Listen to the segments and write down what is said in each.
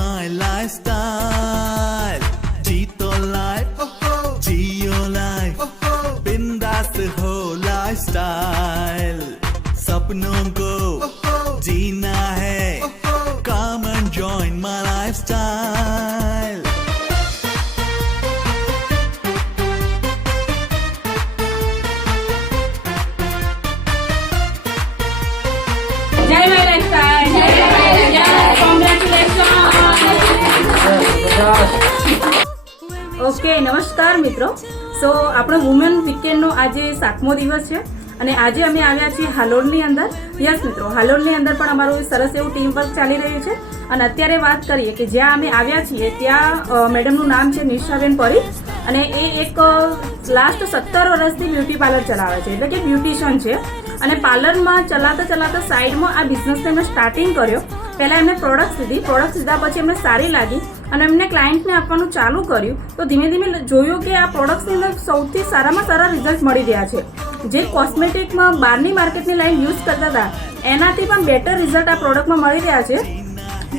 my lifestyle. Jeeto life, Geo life, बिंदास हो lifestyle. सपनों को जीना है, come and join my lifestyle. जय माय लाइफस्टाइल, जय माय लाइफस्टाइल, કોંગ્રેચ્યુલેશન. ઓકે, નમસ્કાર મિત્રો. સો આપણો વુમેન વીકેન્ડનો આજે 7મો દિવસ છે અને આજે અમે આવ્યા છીએ હાલોલની અંદર. યસ મિત્રો, હાલોલની અંદર પણ અમારું સરસ એવું ટીમ વર્ક ચાલી રહ્યું છે. અને અત્યારે વાત કરીએ કે જ્યાં અમે આવ્યા છીએ ત્યાં મેડમનું નામ છે નિશાબેન પરી અને એ એક લાસ્ટ 17 વર્ષથી બ્યુટી પાર્લર ચલાવે છે, એટલે કે બ્યુટિશિયન છે. અને પાર્લરમાં ચલાવતા સાઈડમાં આ બિઝનેસને એમણે સ્ટાર્ટિંગ કર્યો. પહેલાં એમને પ્રોડક્ટ્સ લીધા પછી એમને સારી લાગી અને એમને ક્લાયન્ટને આપવાનું ચાલુ કર્યું. તો ધીમે ધીમે જોયું કે આ પ્રોડક્ટ્સની અંદર સૌથી સારામાં સારા રિઝલ્ટ મળી રહ્યા છે. જે કોસ્મેટિકમાં બહારની માર્કેટની લાઈન યુઝ કરતા હતા એનાથી પણ બેટર રિઝલ્ટ આ પ્રોડક્ટમાં મળી રહ્યા છે.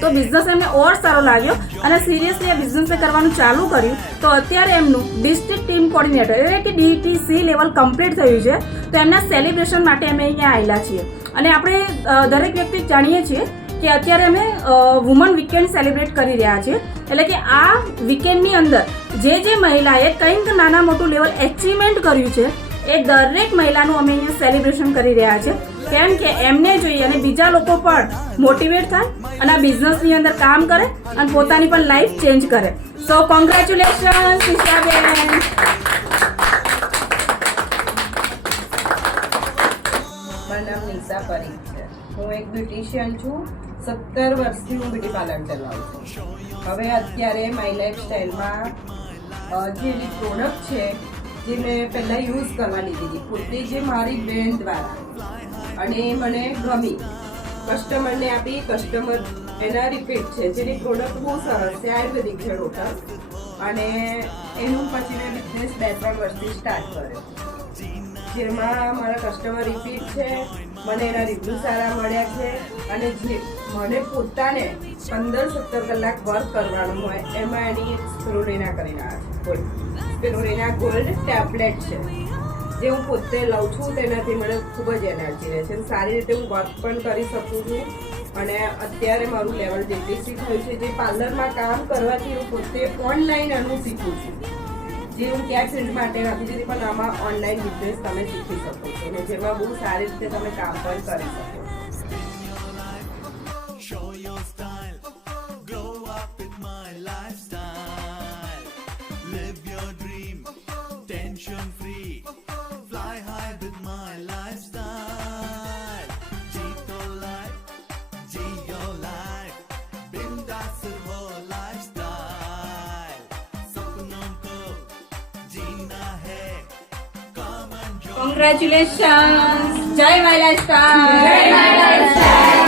તો બિઝનેસ એમને ઓર સારો લાગ્યો અને સિરિયસલી આ બિઝનેસને કરવાનું ચાલુ કર્યું. તો અત્યારે એમનું ડિસ્ટ્રિક્ટ ટીમ કોર્ડિનેટર એટલે કે DTC લેવલ કમ્પ્લીટ થયું છે. તો એમના સેલિબ્રેશન માટે અમે અહીંયા આવેલા છીએ. અને આપણે દરેક વ્યક્તિ જાણીએ છીએ કે અત્યારે અમે વુમન વીકેન્ડ સેલિબ્રેટ કરી રહ્યા છીએ. એટલે કે આ વીકેન્ડની અંદર જે મહિલાએ કંઈક નાના મોટું લેવલ એચિવમેન્ટ કર્યું છે એ દરેક મહિલાનું અમે અહીંયા સેલિબ્રેશન કરી રહ્યા છે. કેમ કે એમને જોઈએ અને બીજા લોકો પણ મોટિવેટ થાય અને આ બિઝનેસની અંદર કામ કરે અને પોતાની પણ લાઈફ ચેન્જ કરે. સો કોંગ્રેચ્યુલેશન નિશાબેન. મારું નામ નિશા પરી છે. હું એક બ્યુટિશિયન છું. 17 વર્ષથી હું બ્યુટી પાર્લર ચલાવું છું. હવે અત્યારે માય લાઈફસ્ટાઈલમાં જે પ્રોડક્ટ છે જે મેં પહેલાં યુઝ કરવા લીધી હતી પોતે જે મારી બેન દ્વારા અને એ મને ગમી, કસ્ટમરને આપી, કસ્ટમર એના રિપીટ છે. જેની પ્રોડક્ટ બહુ સરસ છે, આયુર્વેદિક છે ટોટલ. અને એનું પછી મેં બિઝનેસ 2-3 વર્ષથી સ્ટાર્ટ કર્યો, જેમાં મારા કસ્ટમર રિપીટ છે, મને એના રિવ્યૂ સારા મળ્યા છે. અને જે મને પોતાને 15-17 કલાક વર્ક કરવાનું હોય એમાં એની સ્પિરુલિના કરીને આવે છે. કોઈ સ્પિરુલિના ગોલ્ડ ટેબ્લેટ છે જે હું પોતે લઉં છું. તેનાથી મને ખૂબ જ એનર્જી રહે છે અને સારી રીતે હું વર્ક પણ કરી શકું છું. અને અત્યારે મારું લેવલ DTC થયું છે. જે પાર્લરમાં કામ કરવાથી હું પોતે ઓનલાઈન એનું શીખું છું. જે હું ક્યાંક ફિલ્ડ માટે નથી જતી પણ આમાં ઓનલાઈન બિઝનેસ તમે શીખી શકો છો અને જેમાં બહુ સારી રીતે તમે કામ પણ કરી શકો. Show your style, grow up with my lifestyle. Live your dream, tension free, fly high with my lifestyle. Jeeto life, Geo life, बिंदास हो lifestyle. सपनों को जीना है, come and join. કોંગ્રેચ્યુલેશન. જય માય લાઈફસ્ટાઈલ, જય માય લાઈફસ્ટાઈલ.